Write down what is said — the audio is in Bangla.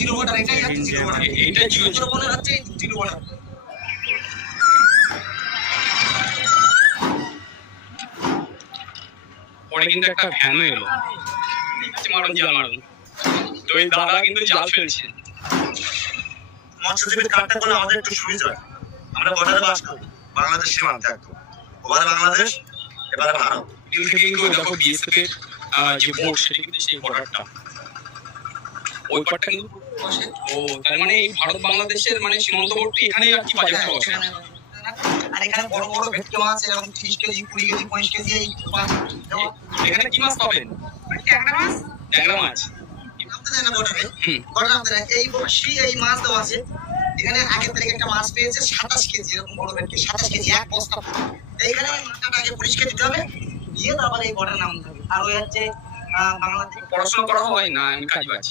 জিরো বর্ডার, এটাই হচ্ছে জিরো বর্ডার, এইটা জিরো জিরো বর্ডার হচ্ছে জিরো বর্ডার। পরে কিন্তু একটা ভ্যানও এলো, মারুন জাল মারুন, তো এই দাদা কিন্তু জাল ফেলছে। মৎস্যজীবী কার্ডটা করলে আমাদের একটু সুবিধা হয়, আমরা বর্ডারে বাস করি, বাংলাদেশ সীমান্তে একদম, ওখানে বাংলাদেশ এবারে ভারত। দিন থেকে কিন্তু দেখো বিএসএফ এর যে বোট সেটা কিন্তু সেই বর্ডারটা, ওই পাটটা কিন্তু বসে। ও তার মানে এই ভারত বাংলাদেশের মানে সীমান্তবর্তী এখানে আর কি বাজার বসে। আর এখানে বড় বড় ভেটকি মাছ এরকম 30 কেজি 20 কেজি 25 কেজি এই মাছ। এখানে কি মাছ পাবেন? ট্যাংরা মাছ, ট্যাংরা মাছ। নামতে দেয় না বর্ডারে, বর্ডার নামতে দেয়। এই বর্ষি এই মাছ দেওয়া আছে এখানে। আগের থেকে একটা মাছ পেয়েছে 27 কেজি, এরকম বড় ভেটকি 27 কেজি এক বস্তা। এইখানে মাছটা আগে পরিষ্কার দিতে হবে, দিয়ে তারপরে এই বর্ডার নামতে হবে। আর ওই হচ্ছে বাংলাদেশ পড়াশোনা করা হয় না, আমি কাজ বাজ